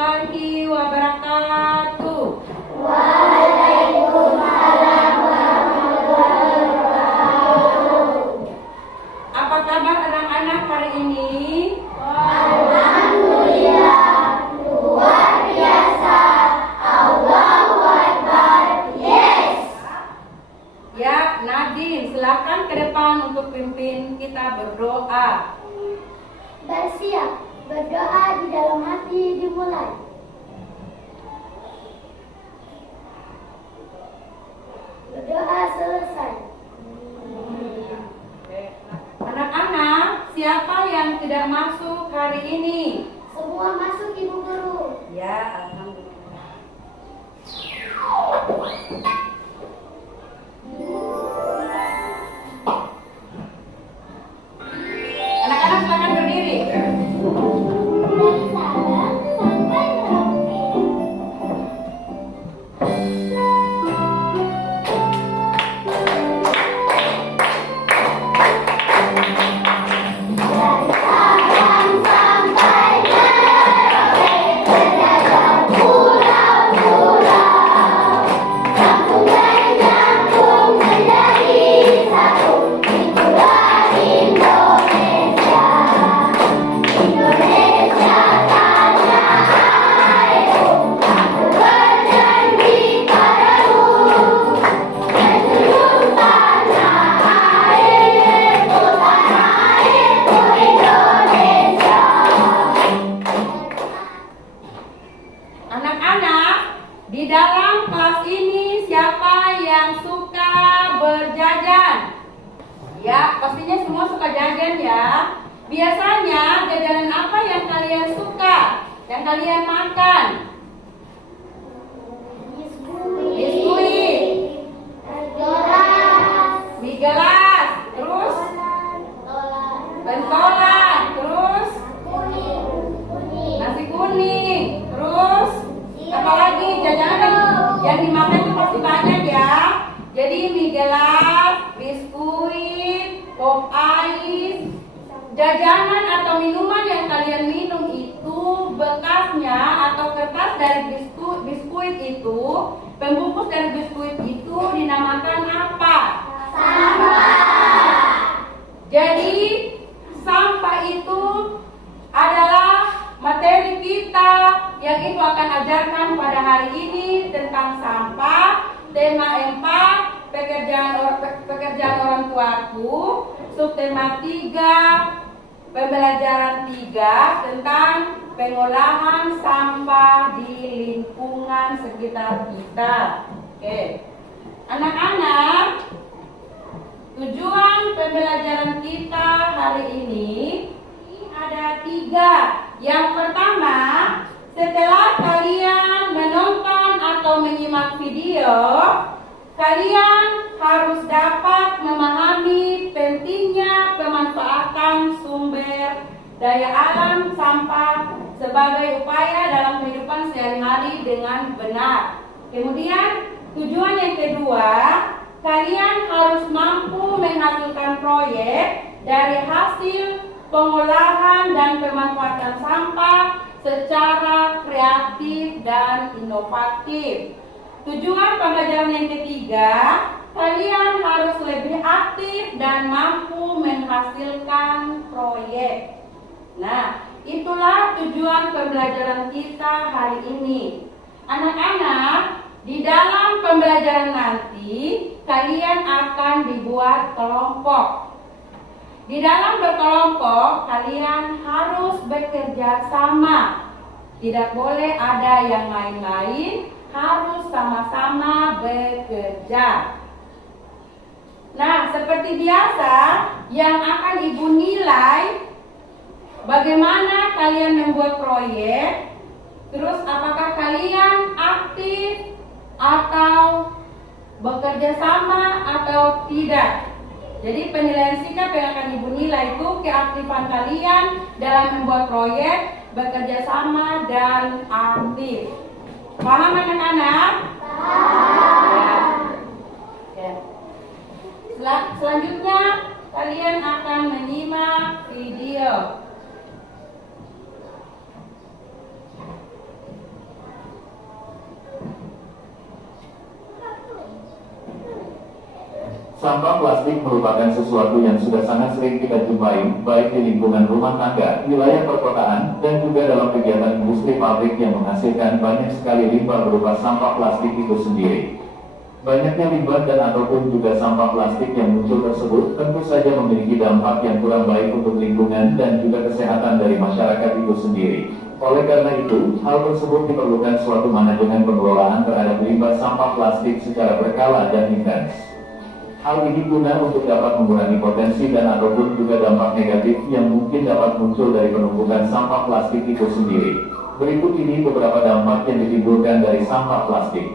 warahmatullahi wabarakatuh. Waalaikumsalam warahmatullahi wabarakatuh. Apa kabar anak-anak hari ini? Alhamdulillah, luar biasa. Allahu Akbar. Yes. Ya, Nadine, silakan ke depan untuk pimpin kita berdoa. Bersiap, berdoa di dalam hati dimulai. Berdoa selesai. Anak-anak, siapa yang tidak masuk hari ini? Semua masuk Ibu Guru. Ya, alhamdulillah. Anak-anak silakan berdiri. Dari Sabang sampai Merauke. Dari Sabang sampai Merauke, berjajah pulau-pulau. Sambung menyambung menjadi satu, itulah Indonesia. Indonesia tanah airku, aku berjanji padamu. Menjunjung tanah airku Indonesia. Anak-anak, di dalam kelas ini siapa yang suka berjajan? Ya, pastinya semua suka jajan ya. Biasanya jajanan apa yang kalian suka? Yang kalian makan? Biskuit, mie gelas, terus pentolan, terus nasi kuning, terus apalagi jajanan yang dimakan itu pasti banyak ya. Jadi mie gelas, biskuit, pop ice, jajanan atau minuman yang kalian minum itu bekasnya atau kertas dari biskuit itu, pembungkus dari biskuit itu dinamakan apa? Sampah. Jadi sampah itu adalah materi kita yang Ibu akan ajarkan pada hari ini tentang sampah. Tema 4, pekerjaan orang tuaku. Subtema 3, pembelajaran 3 tentang pengolahan sampah di lingkungan sekitar kita. Oke, anak-anak, tujuan pembelajaran kita hari ini ada 3. Yang pertama, setelah kalian menonton atau menyimak video, kalian harus dapat memahami pentingnya pemanfaatan sumber daya alam sampah sebagai upaya dalam kehidupan sehari-hari dengan benar. Kemudian, tujuan yang kedua, kalian harus mampu menghasilkan proyek dari hasil pengolahan dan pemanfaatan sampah secara kreatif dan inovatif. Tujuan pembelajaran yang ketiga, kalian harus lebih aktif dan mampu menghasilkan proyek. Nah, itulah tujuan pembelajaran kita hari ini. Anak-anak, di dalam pembelajaran nanti, kalian akan dibuat kelompok. Di dalam berkelompok, kalian harus bekerja sama. Tidak boleh ada yang main-main, harus sama-sama bekerja. Nah, seperti biasa, yang akan Ibu nilai bagaimana kalian membuat proyek, terus apakah kalian aktif atau bekerja sama atau tidak. Jadi penilaian sikap yang akan Ibu nilai itu keaktifan kalian dalam membuat proyek, bekerja sama, dan aktif. Paham anak-anak? Paham. Ya. Selanjutnya kalian akan menyimak video. Sampah plastik merupakan sesuatu yang sudah sangat sering kita jumpai, baik di lingkungan rumah tangga, wilayah perkotaan, dan juga dalam kegiatan industri pabrik yang menghasilkan banyak sekali limbah berupa sampah plastik itu sendiri. Banyaknya limbah dan ataupun juga sampah plastik yang muncul tersebut tentu saja memiliki dampak yang kurang baik untuk lingkungan dan juga kesehatan dari masyarakat itu sendiri. Oleh karena itu, hal tersebut diperlukan suatu manajemen pengelolaan terhadap limbah sampah plastik secara berkala dan intens. Hal ini guna untuk dapat mengurangi potensi dan ataupun juga dampak negatif yang mungkin dapat muncul dari penumpukan sampah plastik itu sendiri. Berikut ini beberapa dampak yang ditimbulkan dari sampah plastik.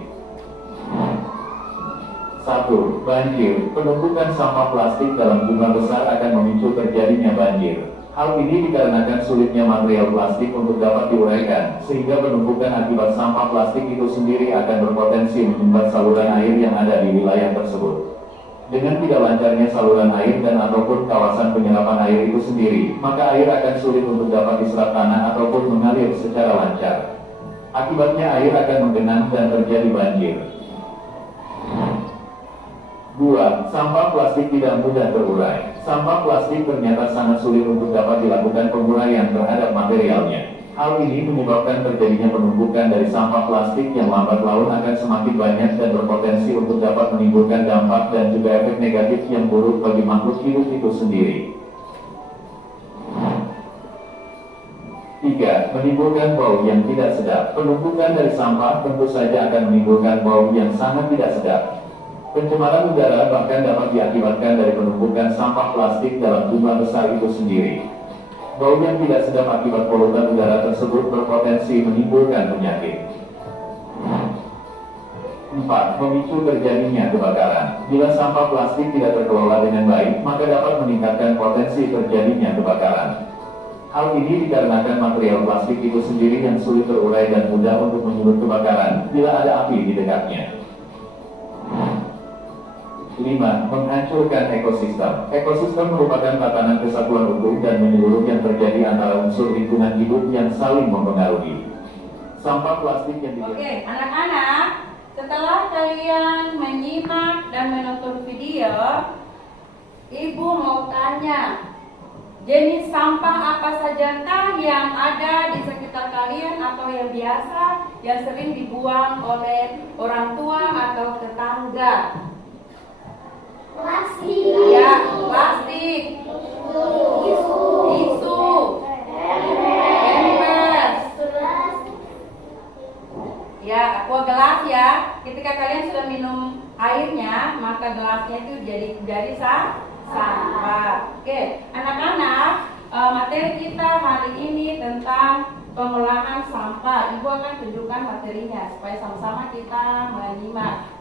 1. Banjir. Penumpukan sampah plastik dalam jumlah besar akan memicu terjadinya banjir. Hal ini dikarenakan sulitnya material plastik untuk dapat diuraikan, sehingga penumpukan akibat sampah plastik itu sendiri akan berpotensi menyumbat saluran air yang ada di wilayah tersebut. Dengan tidak lancarnya saluran air dan ataupun kawasan penyerapan air itu sendiri, maka air akan sulit untuk dapat diserap tanah ataupun mengalir secara lancar. Akibatnya air akan menggenang dan terjadi banjir. 2. Sampah plastik tidak mudah terurai. Sampah plastik ternyata sangat sulit untuk dapat dilakukan penguraian terhadap materialnya. Hal ini menyebabkan terjadinya penumpukan dari sampah plastik yang lambat laun akan semakin banyak dan berpotensi untuk dapat menimbulkan dampak dan juga efek negatif yang buruk bagi makhluk hidup itu sendiri. 3. Menimbulkan bau yang tidak sedap. Penumpukan dari sampah tentu saja akan menimbulkan bau yang sangat tidak sedap. Pencemaran udara bahkan dapat diakibatkan dari penumpukan sampah plastik dalam jumlah besar itu sendiri. Bau yang tidak sedap akibat polutan udara tersebut berpotensi menimbulkan penyakit. 4. Memicu terjadinya kebakaran. Bila sampah plastik tidak terkelola dengan baik, maka dapat meningkatkan potensi terjadinya kebakaran. Hal ini dikarenakan material plastik itu sendiri yang sulit terurai dan mudah untuk menyulut kebakaran bila ada api di dekatnya. 5. Menghancurkan ekosistem. Ekosistem merupakan tatanan kesatuan utuh dan menyeluruh yang terjadi antara unsur lingkungan hidup yang saling mempengaruhi. Sampah plastik yang Oke, anak-anak, setelah kalian menyimak dan menonton video, Ibu mau tanya, jenis sampah apa sajakah yang ada di sekitar kalian atau yang biasa yang sering dibuang oleh orang tua atau tetangga? Plastik. Ya, plastik, tisu, pampers. Ya, aqua gelas ya. Ketika kalian sudah minum airnya, maka gelasnya itu jadi sampah. Oke, anak-anak, materi kita hari ini tentang pengolahan sampah. Ibu akan tunjukkan materinya supaya sama-sama kita menyimak.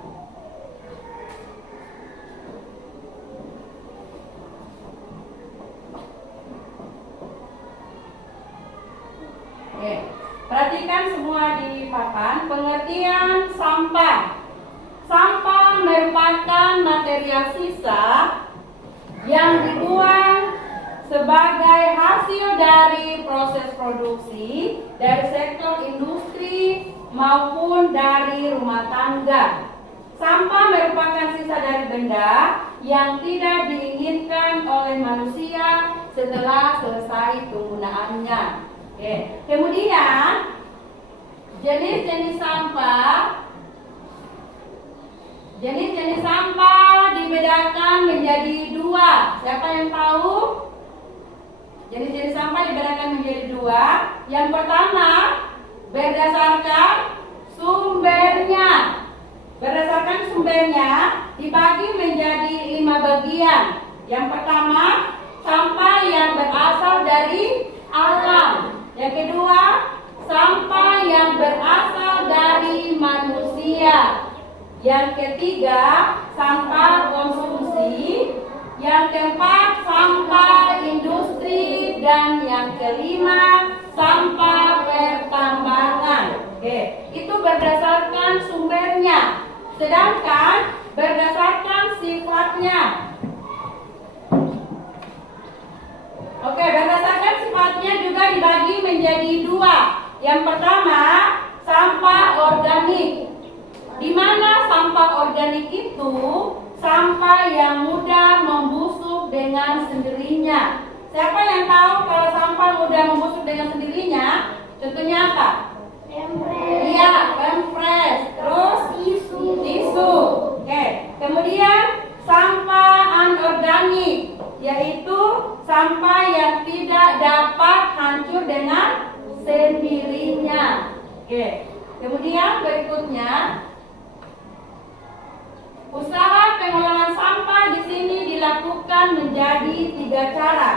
Oke, perhatikan semua di papan pengertian sampah. Sampah merupakan material sisa yang dibuang sebagai hasil dari proses produksi dari sektor industri maupun dari rumah tangga. Sampah merupakan sisa dari benda yang tidak diinginkan oleh manusia setelah selesai penggunaannya. Oke. Kemudian jenis-jenis sampah dibedakan menjadi dua. Siapa yang tahu? Jenis-jenis sampah dibedakan menjadi dua. Yang pertama berdasarkan sumbernya. Berdasarkan sumbernya dibagi menjadi 5 bagian. Yang pertama, sampah yang berasal dari alam. Yang kedua, sampah yang berasal dari manusia. Yang ketiga, sampah konsumsi. Yang keempat, sampah industri. Dan yang kelima, sampah pertambangan. Oke, itu berdasarkan sumbernya. Sedangkan berdasarkan sifatnya. Oke, berdasarkan sifatnya juga dibagi menjadi dua. Yang pertama, sampah organik. Di mana sampah organik itu sampah yang mudah membusuk dengan sendirinya. Siapa yang tahu kalau sampah mudah membusuk dengan sendirinya? Contohnya apa? Iya, pempres. Terus tisu. Oke. Kemudian sampah anorganik, yaitu sampah yang tidak dapat hancur dengan sendirinya. Oke. Kemudian berikutnya, usaha pengelolaan sampah di sini dilakukan menjadi 3 cara.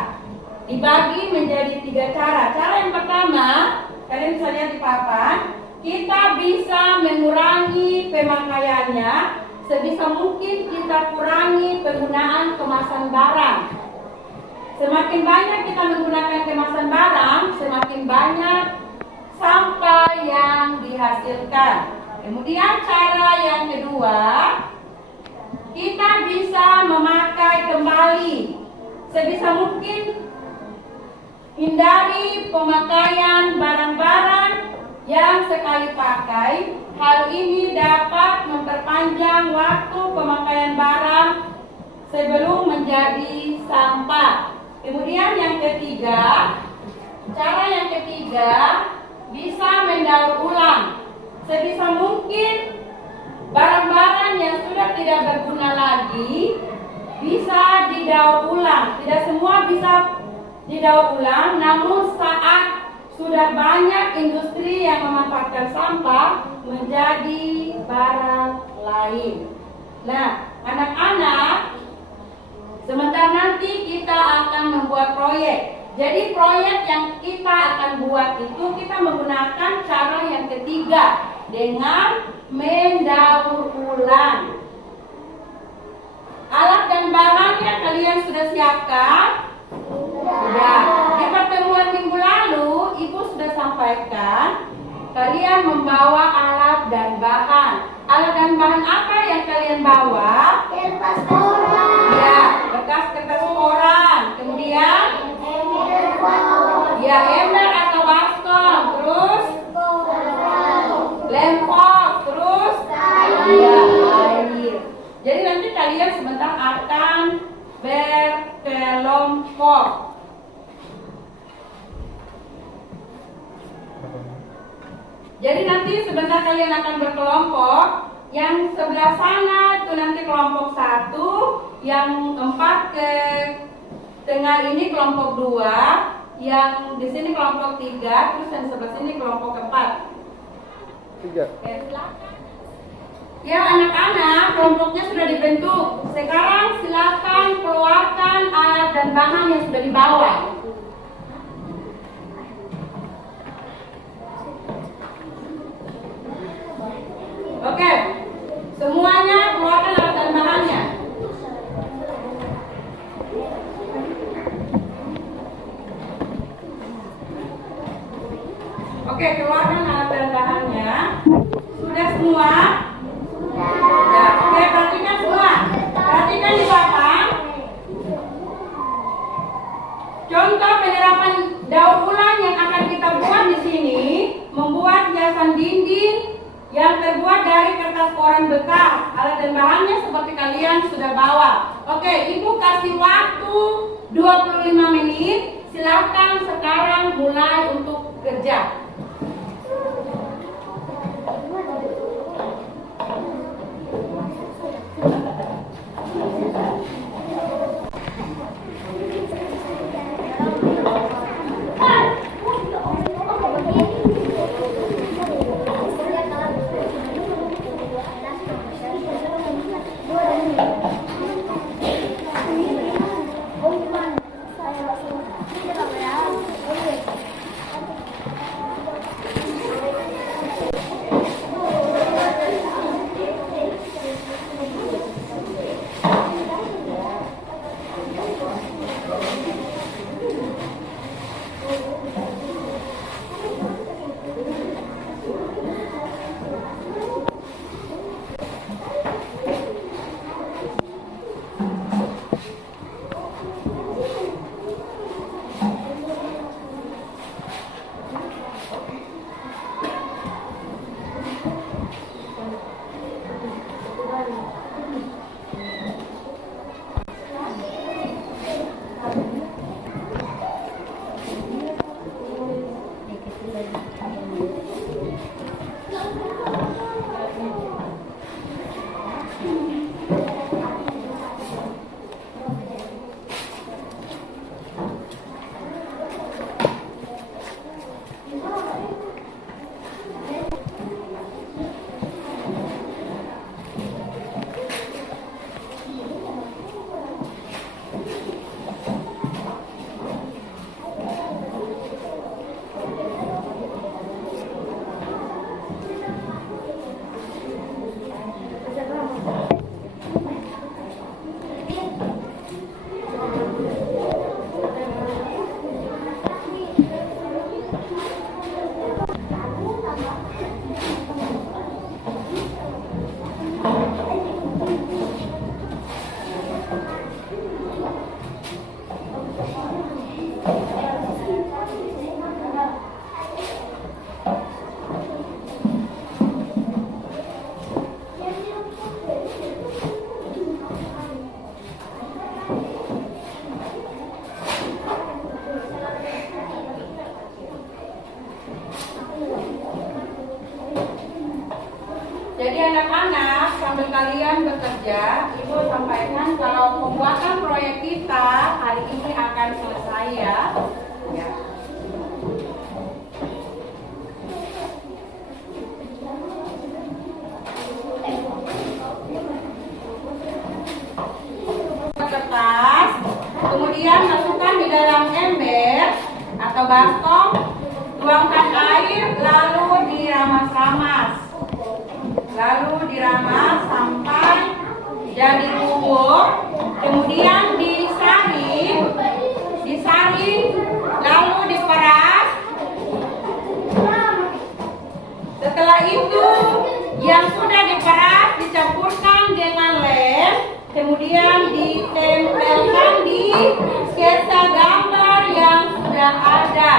Dibagi menjadi 3 cara. Cara yang pertama, kalian bisa lihat di papan, kita bisa mengurangi pemakaiannya. Sebisa mungkin kita kurangi penggunaan kemasan barang. Semakin banyak kita menggunakan kemasan barang, semakin banyak sampah yang dihasilkan. Kemudian cara yang kedua, kita bisa memakai kembali. Sebisa mungkin hindari pemakaian barang-barang yang sekali pakai. Hal ini dapat memperpanjang waktu pemakaian barang sebelum menjadi sampah. Kemudian yang ketiga, cara yang ketiga, bisa mendaur ulang. Sebisa mungkin barang-barang yang sudah tidak berguna lagi bisa didaur ulang. Tidak semua bisa didaur ulang, namun saat sudah banyak industri yang memanfaatkan sampah menjadi barang lain. Nah, anak-anak, sebentar nanti kita akan membuat proyek. Jadi proyek yang kita akan buat itu kita menggunakan cara yang ketiga dengan mendaur ulang. Alat dan bahannya kalian sudah siapkan? Sudah. Di pertemuan minggu lalu, Ibu sudah sampaikan kalian membawa alat dan bahan. Alat dan bahan apa yang kalian bawa? Kertas koran. Ya, bekas kertas koran. Kemudian, ya ember atau baskom. Terus, lempok. Terus, ya air. Jadi nanti kalian sebentar akan berkelompok. Jadi nanti sebentar kalian akan berkelompok. Yang sebelah sana itu nanti kelompok 1, yang 4 ke tengah ini kelompok 2, yang di sini kelompok 3, terus yang sebelah sini kelompok 4. 3. Ya anak-anak, kelompoknya sudah dibentuk. Sekarang silakan keluarkan alat dan bahan yang sudah dibawa. Oke, semuanya keluarkan alat dan bahannya. Oke, keluarkan alat dan bahannya. Sudah semua? Sudah. Oke, perhatikan semua. Perhatikan di papan. Contoh penerapan daur ulang yang akan kita buat di sini, membuat hiasan dinding yang terbuat dari kertas koran bekas. Alat dan bahannya seperti kalian sudah bawa. Oke, Ibu kasih waktu 25 menit. Silakan sekarang mulai untuk kerja. sambil kalian bekerja, Ibu sampaikan kalau pembuatan proyek kita hari ini akan selesai ya. Ya. Kertas, kemudian masukkan di dalam ember atau baskom, tuangkan air, lalu diramas-ramas. Lalu diramas sampai jadi bubuk, kemudian disaring, lalu diperas. Setelah itu yang sudah diperas dicampurkan dengan lem, kemudian ditempelkan di sketsa gambar yang sudah ada.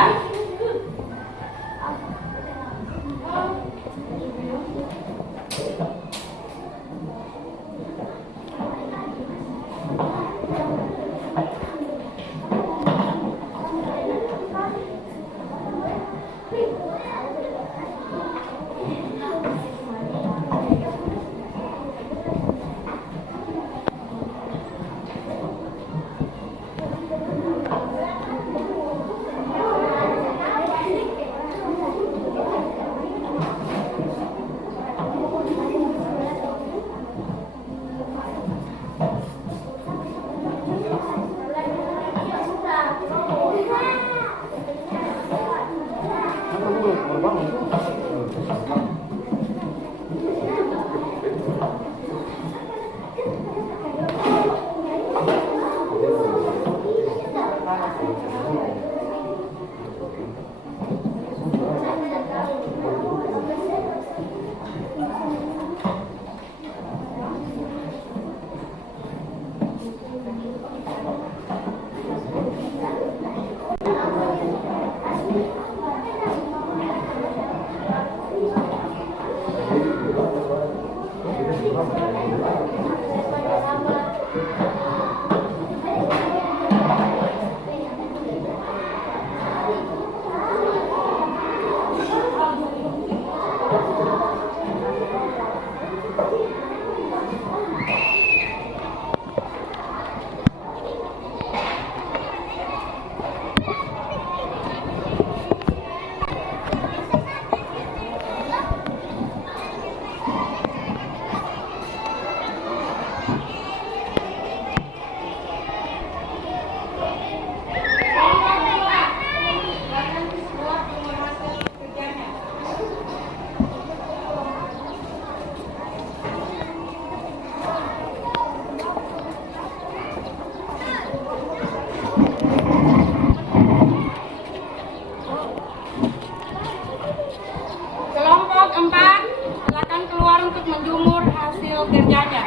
Kelompok 4, silakan keluar untuk menjemur hasil kerjanya.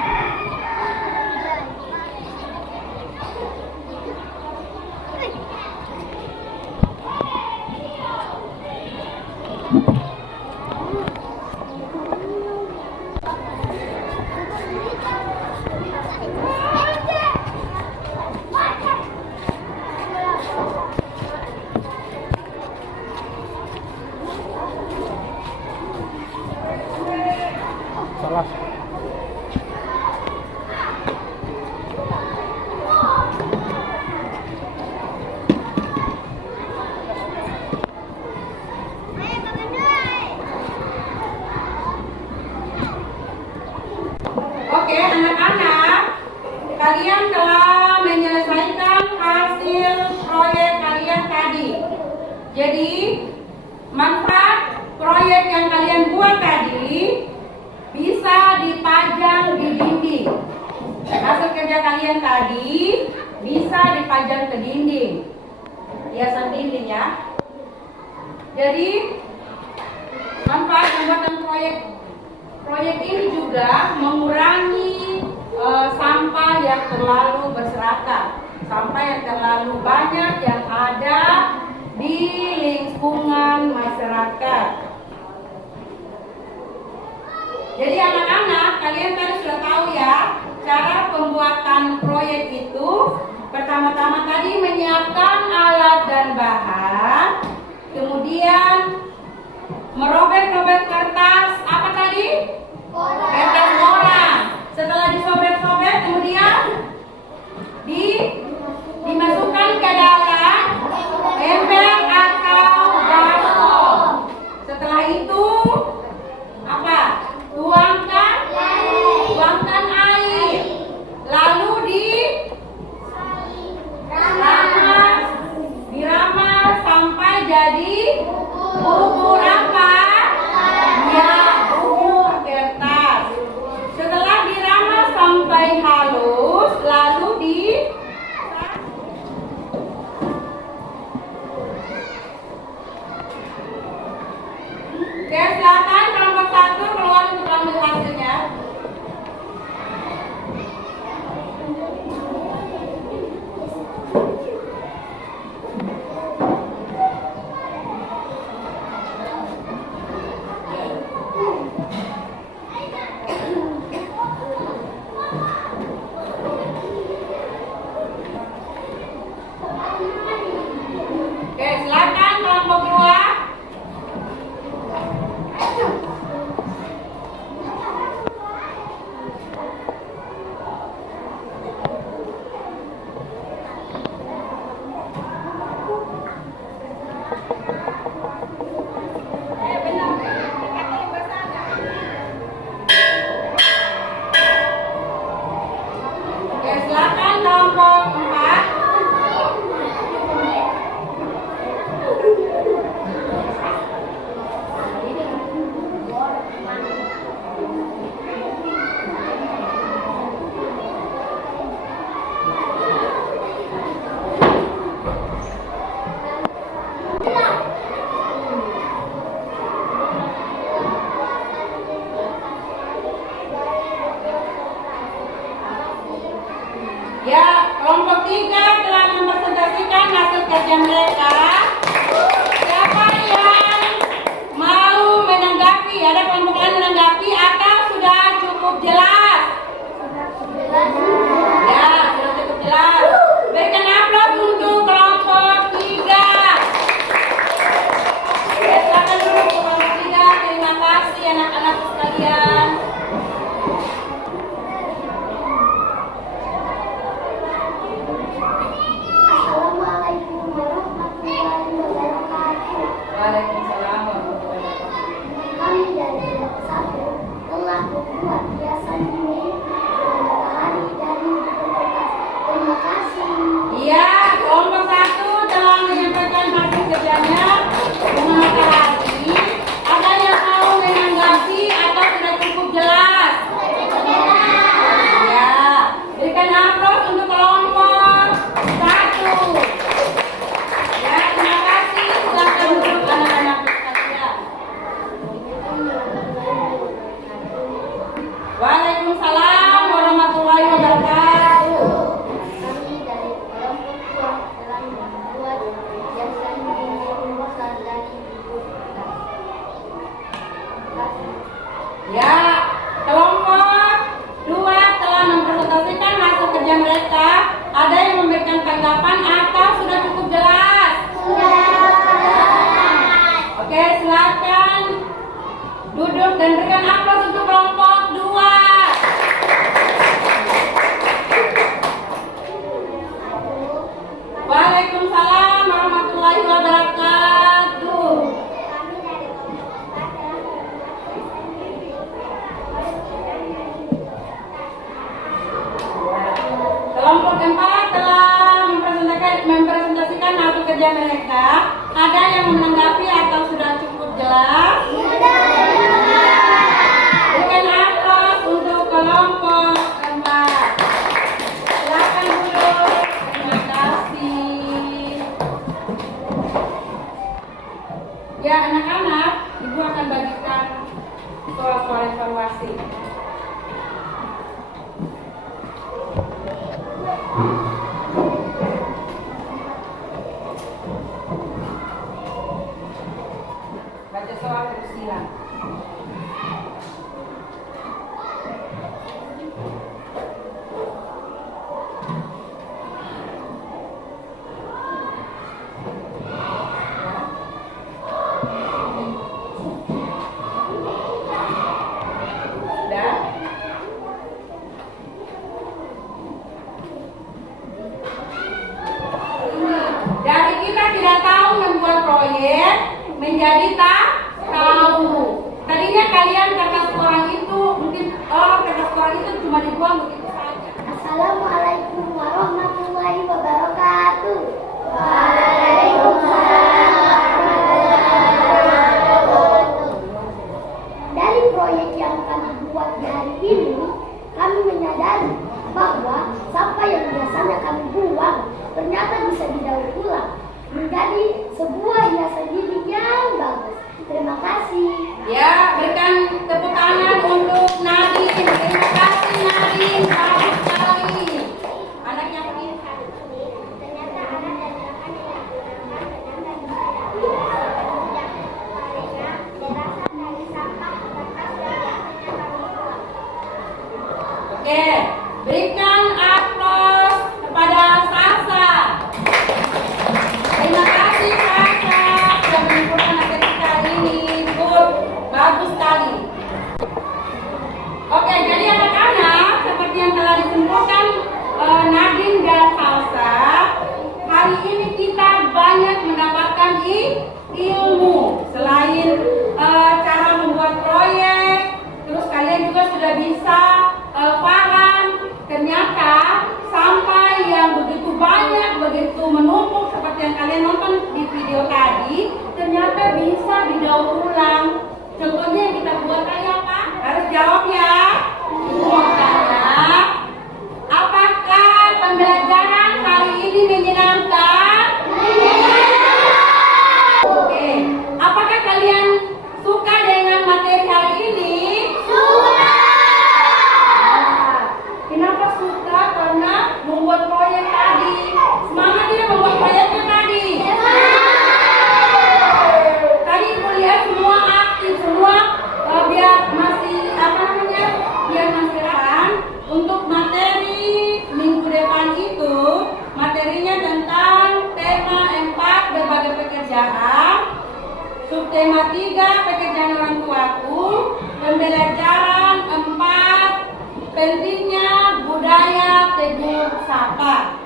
Salah. Oke, anak-anak, kalian telah menyelesaikan hasil proyek kalian tadi. Jadi, manfaat proyek yang kalian buat tadi bisa dipajang di dinding. Hasil kerja kalian tadi bisa dipajang ke dinding, hiasan dinding ya. Jadi, manfaat pembuatan proyek ini juga mengurangi sampah yang terlalu berserakan, sampah yang terlalu banyak yang ada di lingkungan masyarakat. Jadi anak-anak, kalian kan sudah tahu ya cara pembuatan proyek itu. Pertama-tama tadi menyiapkan alat dan bahan, kemudian merobek-robek kertas apa tadi? Kertas koran. jadi bubur apa? Ya, bubur kertas. Setelah diramas sampai halus, lalu Oke, silakan kelompok 1 keluar untuk ambil hasilnya. Oke, silakan kelompok 2. Oke, silakan kelompok 4. Ya, kelompok 3 telah mempresentasikan hasil kerja mereka. Siapa yang mau menanggapi? Ada kelompok lain menanggapi atau sudah cukup jelas? Ya, sudah cukup jelas. Berikan aplaus untuk kelompok 3. Ya, silakan dulu kelompok 3. Terima kasih anak-anak sekalian. Assalamualaikum warahmatullahi wabarakatuh. Waalaikumsalam warahmatullahi wabarakatuh. Kami dari kelompok 1 telah membuat hiasan ini pada hari dari kertas. Terima kasih. Iya, kelompok 1 telah menyampaikan hasil kerjanya bunga matahari. Ada yang mau menanggapi atau sudah cukup jelas? Ya, berikan aplaus untuk kelompok 1. Ya, terima kasih. Silakan duduk anak-anak sekalian. Waalaikumsalam warahmatullahi wabarakatuh. Kami dari kelompok 2 telah membuat hiasan ini rumusan dari buku kertas. Terima kasih. Ya, kelompok 2 telah mempresentasikan hasil kerja mereka. Ada yang memberikan tanggapan atau sudah cukup jelas? Oke, silakan duduk dan berikan aplaus untuk kelompok 2. Waalaikumsalam warahmatullahi wabarakatuh. Kami dari kelompok 4 telah Kelompok 4 telah mempresentasikan hasil kerja mereka. Ada yang menanggapi atau sudah cukup jelas? Berikan aplaus untuk kelompok 4. Silakan duduk. Terima kasih. Ya, anak-anak, Ibu akan bagikan soal-soal evaluasi. Baca soal tersilang. Sudah? Dari kita tidak tahu membuat proyek menjadi tahu. Tadinya kalian kertas koran itu mungkin kertas koran itu cuma dibuang begitu saja. Assalamualaikum warahmatullahi wabarakatuh. Waalaikumsalam ilmu. Selain cara membuat proyek, terus kalian juga sudah bisa paham ternyata sampah yang begitu banyak, begitu menumpuk seperti yang kalian nonton di video tadi, ternyata bisa didaur ulang. Contohnya yang kita buat kayak apa? Harus jawab ya. Ibu mau tanya, apakah pembelajaran hari ini menyenangkan? Oke, apakah kalian suka dengan materi hari ini? Suka. Kenapa suka? Karena membuat proyek tadi. Semangat tidak membuat proyeknya tadi? Tadi ibu lihat semua aktif, semua biar masih biar masih rahan. Untuk materi minggu depan itu, materinya tentang tema 4 berbagai pekerjaan, subtema 3 pekerjaan orang tuaku, pembelajaran 4 pentingnya budaya tegur sapa.